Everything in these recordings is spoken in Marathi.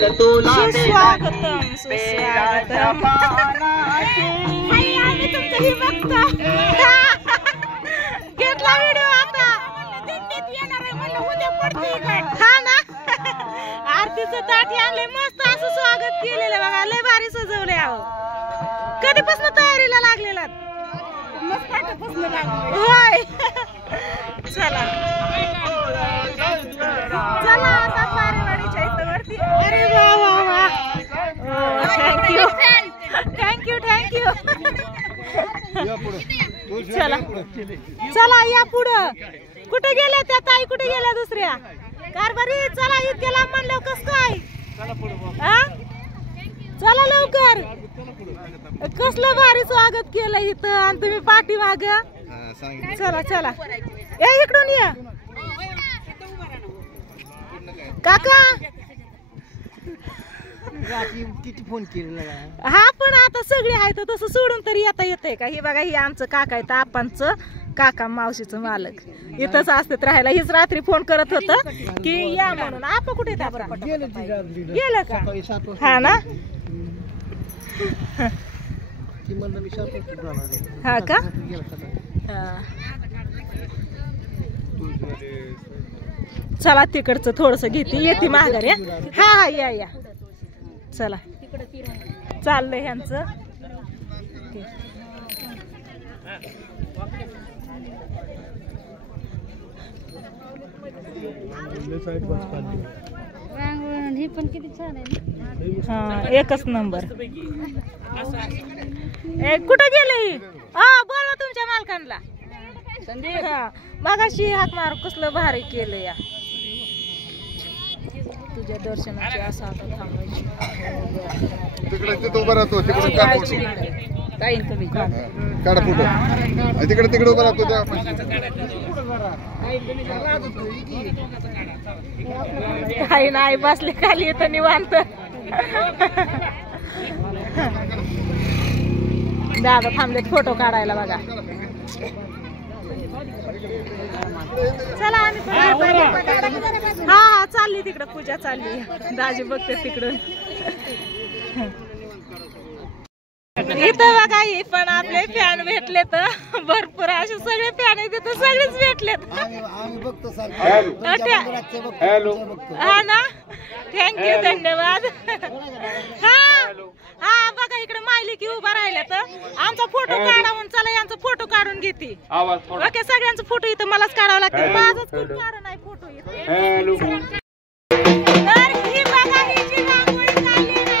बोल तुला सुस्वागतम सुस्वागतम हाय आम्ही तुमचं ही बघता घेतला व्हिडिओ आता दिंडीत येणार आहे म्हणलं उद्या पडते काय हा ना आरतीचं ताट आणले मस्त असं स्वागत केलेलं बघा लय भारी सजवले आहो कधीपासून तयारीला लागलेला मस्त आतापासून लागले होय चला चला आता पारेवाडीच्या इथं वरती अरे वा वा वा थँक्यू थँक्यू थँक्यू चला चला या पुढं कुठे गेल्या त्या ताई कुठे गेल्या दुसऱ्या कारभारी चला इतक्या लांब म्हणलं कस काय चला लवकर कसलं भारी स्वागत केलं इथं आणि तुम्ही पाठीमाग चला चला या इकडून या काका किती फोन केलेला हा पण आता सगळे आहेत तसं सोडून तरी येता येतंय का हे बघा हे आमचं काका आहे आपणचं काका मावशीचं मालक इथंच असतात राहायला हीच रात्री फोन करत होत की या म्हणून आपण कुठे गेलं का हा ना हा का चला तिकडचं थोडस घेते येते माघारी हा हा या या चला चाललंय ह्यांचं हे पण किती छान आहे हा एकच नंबर कुठं गेले बोलवा तुमच्या मालकांना मगाशी हात मार कसलं भारी केलं या तुझ्या दर्शनाची असं आता थांबायची तिकडे तिथं उभा राहतो तिकडे काढा फोटो तिकडे तिकडे उभा राहतो काही नाही बसले खाली येतं निवांत दादा थांबलेत फोटो काढायला बघा चला आम्ही हा हा चालली तिकडं पूजा चालली दाजी बघते तिकडून इथं बघा हे पण आपले फॅन भेटले तर भरपूर असे सगळे फॅन आहेत तिथं सगळेच भेटलेत हा ना थँक्यू धन्यवाद हा हा बघा इकडे मायली की उभा राहिल्या तर आमचा फोटो काढा म्हणून चला यांचा फोटो काढून घेते ओके सगळ्यांचा फोटो इथं मलाच काढावं लागतं माझंच खूप कारण आहे फोटो इथे तर ही बघा ही जी रांगोळी काढली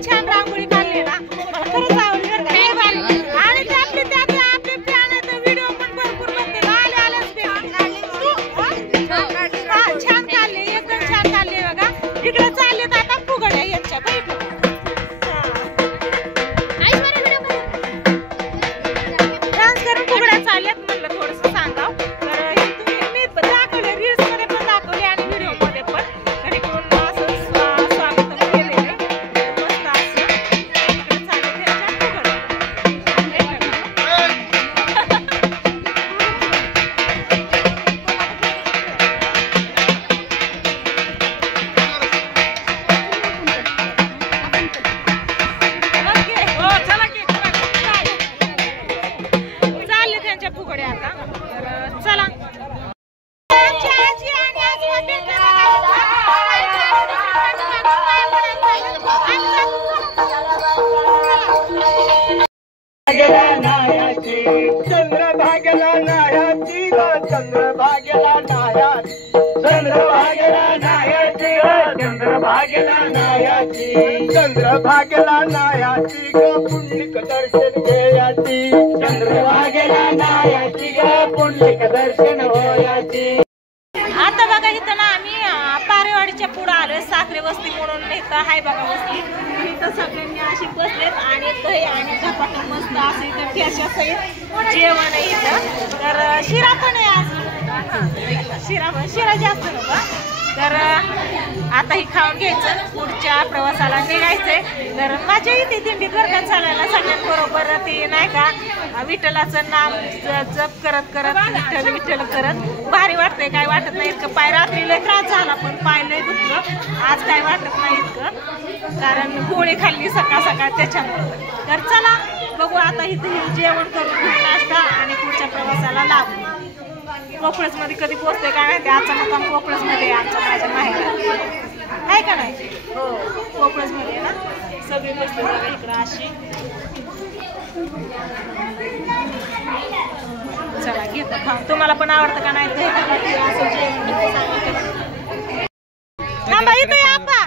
छान रांगोळी काढली ना खरंच आवडली आणि त्यातले त्यात आपले फॅन आहेत व्हिडिओ पण भरपूर बनते आले छान काढले एकदम छान काढले बघा इकडे चाललेत आता फुगड्या यांच्या डान्स करून फुगड्या चालल्यात म्हणलं थोडस सांगाव तर तुम्ही मी दाखवले रील्स मध्ये पण दाखवले आणि व्हिडिओ मध्ये पण तरी कोण चंद्रभागेला नायाची चंद्रभागेला नायाची चंद्रभागेला नायाची चंद्रभागेला नायाची चंद्रभागेला नायाची ग पुंडलिक दर्शन घ्यायची चंद्रभागेला नायाची ग पुंडलिक दर्शन होयाची आता बघा इथं ना आम्ही पारेवाडीच्या पुढे आलोय साखरे वस्ती म्हणून इथं हाय बघा वस्ती इथं सगळ्यांनी अशी बसलेत आणि दही आणि धपाटा मस्त असं इथं ठेचा सहित जेवण आहे इथं शिरा पण आहे अजून शिरा जास्त नका. तर आता ही खाऊन घ्यायचं, पुढच्या प्रवासाला निघायचंय. तर मजा येते दिंडीत वर्गात चालायला सगळ्यांबरोबर. ते नाही का विठ्ठलाचं नाम जप करत करत विठ्ठल विठ्ठल करत भारी वाटतंय. काय वाटत नाही इतकं. पाय रात्री लय त्रास झाला पण पाय लय दुखलं. आज काय वाटत नाही इतकं, कारण गोळी खाल्ली सकाळ सकाळ त्याच्यामुळे. तर चला बघू आता इथं जेवण करून घेऊन नाश्ता आणि पुढच्या प्रवासाला लागू. पोपळस मध्ये कधी पोहोचते काय माहिती. आजचा मुक्काम पोपळस मध्ये आमच्या माझ्या माहेर आहे का नाही. हो पोपळस मध्ये ना. सगळी बसली बघा इकडं अशी. चला घेतो खाऊन. तुम्हाला पण आवडतं का नाही असं जेवण. थांबा इथं आपा.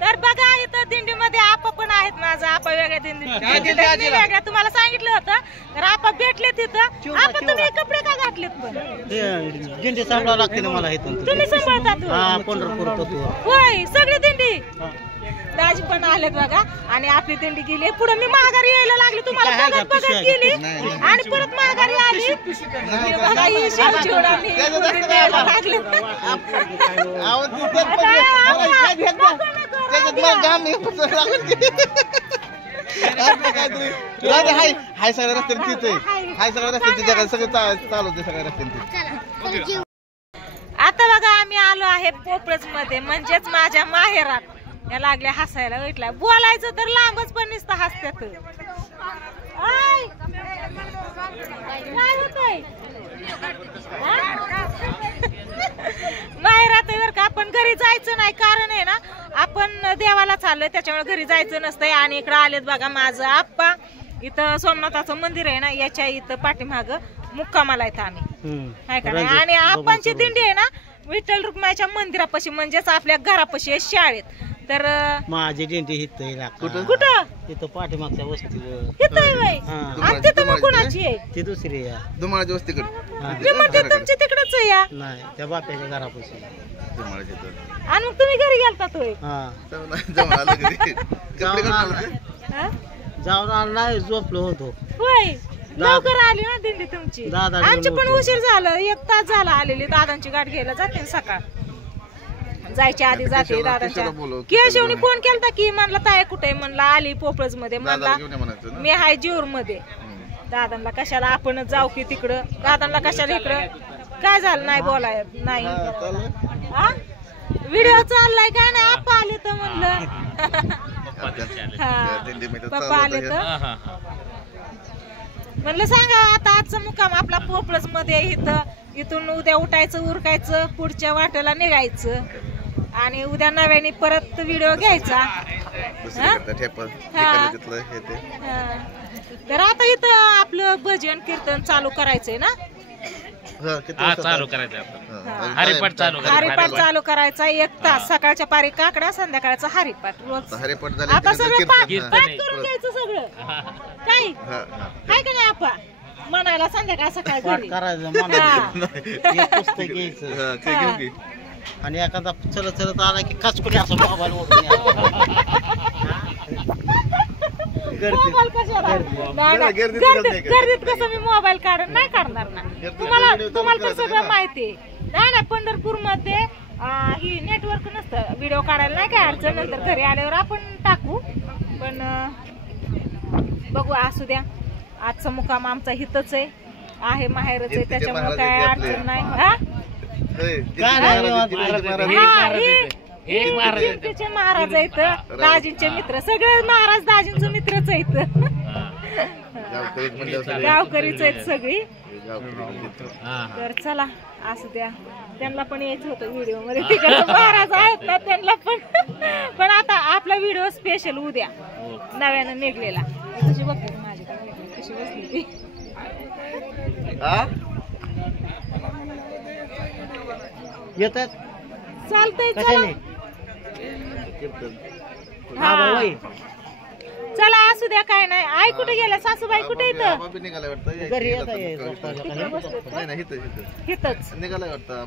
तर बघा इथं दिंडीमध्ये आपा पण आहेत. माझा आपा वेगळ्या दिंडी वेगळ्या तुम्हाला सांगितलं होतं. तर आपा भेटले तिथं. आपा तुम्ही कपडे का घातलेत पण. दिंडी सांभाळावं लागते ना मला इथून. तुम्ही सांभाळतात पंढरपूर होय सगळी दिंडी. दाजी पण आलेत बघा आणि आपली दिंडी गेली पुढे. मी माघारी यायला लागली तुम्हाला बघत बघत गेली आणि परत माघारी आली. बघा ही शिवचिवडांनी द्यायला लागले. हाय सगळ्या रस्त्याने तिथे हाय सगळ्या रस्त्याची जगा सगळं चालवते सगळ्या रस्त्याने. आता बघा आम्ही आलो आहे पोपळस मध्ये म्हणजेच माझ्या माहेरात. या लागल्या हसायला भेटला. बोलायचं तर लांबच पण नुसतं हसत्यात. काय होतंय माहेरात वर का. आपण घरी जायचं नाही कारण आहे ना आपण देवाला चाललोय त्याच्यामुळे घरी जायचं नसतंय. आणि इकडं आलेत बघा माझं आप्पा. इथं सोमनाथाचं मंदिर आहे ना याच्या इथं पाठीमाग मुक्कामाला येतं आम्ही आहे का नाही. आणि आप्पांची दिंडी आहे ना विठ्ठल रुक्माईच्या मंदिरापाशी म्हणजेच आपल्या घरापाशी आहे शाळेत. तर माझी दिंडी कुठं तिथं पाठीमागच्या वस्तीवर तिथं मग कुणाची आहे. ती दुसरी दुमाळाच्या वस्तीकडे. मी म्हणते तुमची तिकडच या. नाही त्या बाप्याच्या घरापाशी. आणि मग तुम्ही घरी गेलता तोय. जाऊन आलो नाही झोपलो होतो. होय लवकर आली ना दिंडी तुमची. आमची पण उशीर झालं 1 तास झाला आलेली. दादांची गाठ घ्यायला जाते सकाळ जायच्या आधी जाते दादांच्या. केशवनी फोन केलता की म्हणला ताय कुठे. म्हणला आली पोपळस मध्ये. म्हणला मी हाय जीवर मध्ये. दादांना कशाला आपणच जाऊ की तिकडं. दादांना कशाला इकडं. काय झालं नाही बोलाय नाही. व्हिडिओ चाललाय काय नाही. आपा आले तर म्हणलं पप्पा आले तर म्हणलं सांगा आता आजचा मुक्काम आपला पोपळस मध्ये. इथून उद्या उठायचं उरकायचं पुढच्या वाटेला निघायचं आणि उद्या नव्याने परत व्हिडिओ घ्यायचा. तर आता इथं आपलं भजन कीर्तन चालू करायचंय ना. हरिपाठ चालू करायचा 1 तास. सकाळच्या पारी काकडा संध्याकाळचा हरिपाठ रोज. आता सगळं पाठ करून घ्यायचं सगळं काय काय का नाही आपा म्हणायला संध्याकाळ सकाळ पुस्तक घ्यायचं आणि एखादा चलत आला की काचकुली असं मोबाईल गर्दीत कसं मी मोबाईल काढून नाही काढणार ना. तुम्हाला तर सगळं माहिती नाही ना. पंढरपूर मध्ये ही नेटवर्क नसतं व्हिडिओ काढायला नाही काय अडचण. नंतर घरी आल्यावर आपण टाकू. पण बघू असू द्या. आजचा मुक्काम आमचा हितच आहे माहेरच आहे त्याच्यामुळे काय अडचण नाही. महाराज आहेत दाजींचे मित्र सगळे. महाराज दाजींचे मित्रच आहेत. गावकरीच आहेत सगळी. तर चला असू द्या. त्यांना पण यायचं होतं व्हिडिओ मध्ये. तिकडे महाराज आहेत ना त्यांना पण आता आपला व्हिडिओ स्पेशल उद्या नव्यानं निघलेला. कशी बघते माझ्याकडे कशी बसली ती. येतात चालतंय चला. चला असू द्या काय नाही. आई कुठे गेल्या? सासूबाई कुठे इथं? बाबा निघाला वाटतं नाही नाही इथंच निघाला वाटतं.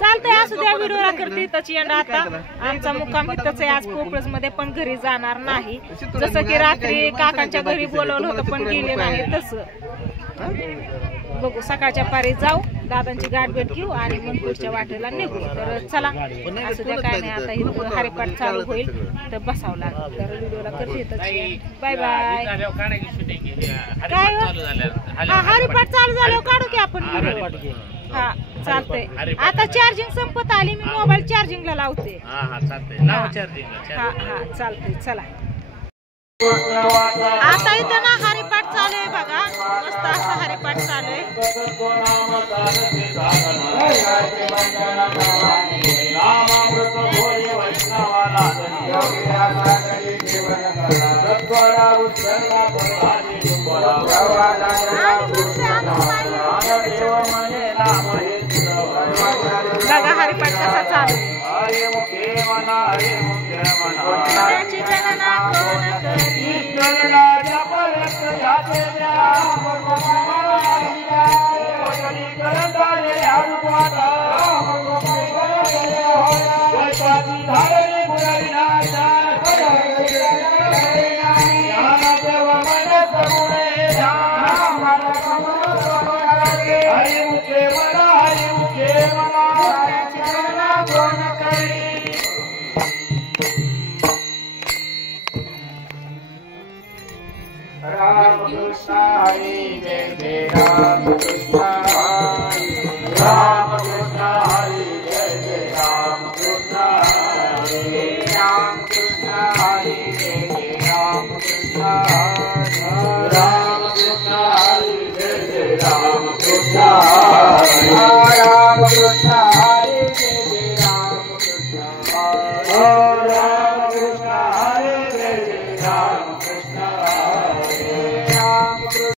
चालतंय असू द्या. व्हिडिओला करते इथंच एंड आता. आमचा मुक्काम इथंच आहे आज कोपरस मध्ये, पण घरी जाणार नाही. जसं की रात्री काकांच्या घरी बोलवलं होतं पण गेले नाही. तसं बघू सकाळच्या पारी जाऊ, दादांची गाठ भेट घेऊ आणि मग पुढच्या वाटेला निघू. तर चला असू द्या काय नाही. आता इथं हरिपाठ चालू होईल तर बसावं लागेल. तर व्हिडिओला करते. Bye bye. काय हरिपाठ चालू झाल्यावर काढू की आपण व्हिडिओ. हा चालतंय. आता चार्जिंग संपत आली, मी मोबाईल चार्जिंगला लावते. हा चालतंय. चला आता इथं ना हरिपाठ चालू आहे बघा. मस्त असं हरिपाठ चालू आहे. बघा हरिपाठ कसा चालू आहे. Krishna Hare Jai Jai Ram Krishna Hare